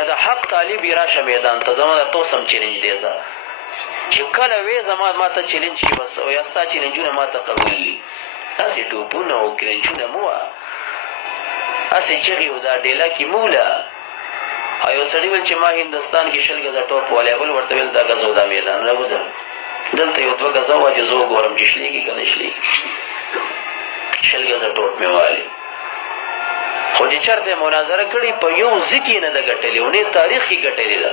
که د حق طالب یې راشه میدان ته زما درته اوس هم چیلنج دی زه چې کله وې زما ما ته چیلنج کړي بس او یا ستا چیلنجونه ما ته قبول دي هسې ټوپونه او کرنچونه مه وه هسې چغې و دا ډیله کې مه وله او یو سړي ویل چې ما هندوستان کې 20 ګزه ټوپ والی بل ورته ویل دا ګزه و دا میدان راوځه دلته یو 2 ګزه وه چې زه وګورم چې شلېږي که نه شلېږي 20 ګزه ټوپ مې والي خو چې چېرته مناظره کړې په یو ځکې نه ده ګټلې او نه تاریخ کې ګټلې ده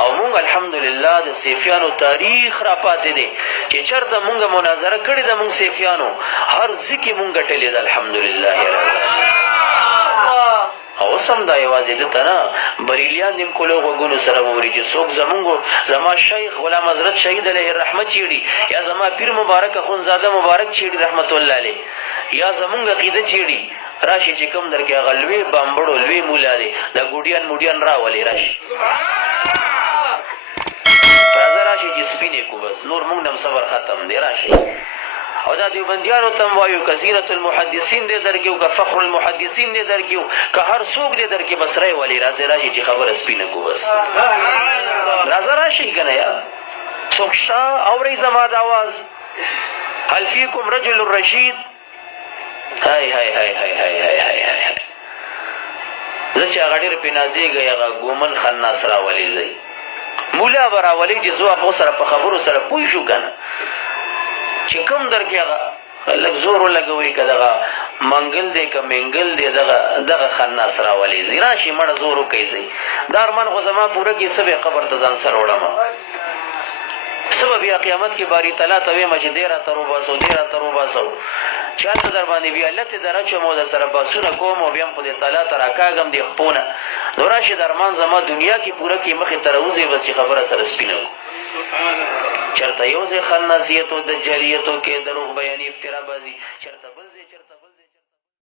او مونږ الحمدلله د سیفیانو تاریخ را پاتې دی چې چېرته مونږ مناظره کړې ده مونږ سیفیانو هر ځکې مونږ ګټلې ده الحمدلله او اوس هم دا یوازې دته نه بریلیان دې کولو غوږونو سره واوري چې څوک زما شیخ غلام حضرت شهید علیه الرحمه چیړي یا زما پیر مبارک اخونزاده مبارک چیړي رحمت الله علیه یا زمونږ عقیده چیړي راشي چې کوم درکې هغه لوی بامبړو لوی مولا دی دا ګوډیان موډیان راولي راشي راځه راشي چې سپینې کو بس نور مونږ نم صبر ختم دی راشي او دا دیوبندیانو ته هم وایو که سیرت المحدثین دی درکې او که فخر المحدثین دی درکې او که هر څوک دی درکې بس رای ولي راځي راشي چې خبره سپینه کو بس راځه راشي که نه یا څوک شته اورئ زما د اواز هل فیکم رجل رشید هاي هاي هاي هاي هاي هاي هاي هاي زه چې هغه ډېر پې نازېږئ هغه ګومن خناس راولي ځئ مولا به راولي چې زه هغو سره په خبرو سره پوه شو که نه چې کوم درکې هغه لږ زور ولګوئ که دغه منګل دی که منګل دی دغه خناس راولي ځئ راشي مړه زور وکئ ځئ دا ارمان خو زما پوره کړي څه به قبر ته ځان سره وړمه څه به بیا قیامت کې باري تعالی ته ویمه چې دی راته روباسو دی راته روباسو چې هلته در باندې بیا لتې در اچوم او در سره باسونه کوم او بیا هم خدای تعالی ته راکاږم دې خپونه نو راشي د ارمان زما دنیا کې پوره کې مخې ته راوځي بس چې خبره سره سپینه وو چېرته یو ځای خناسیت او دجالیت کې دروغ بیاني افترا بازي چېرته بل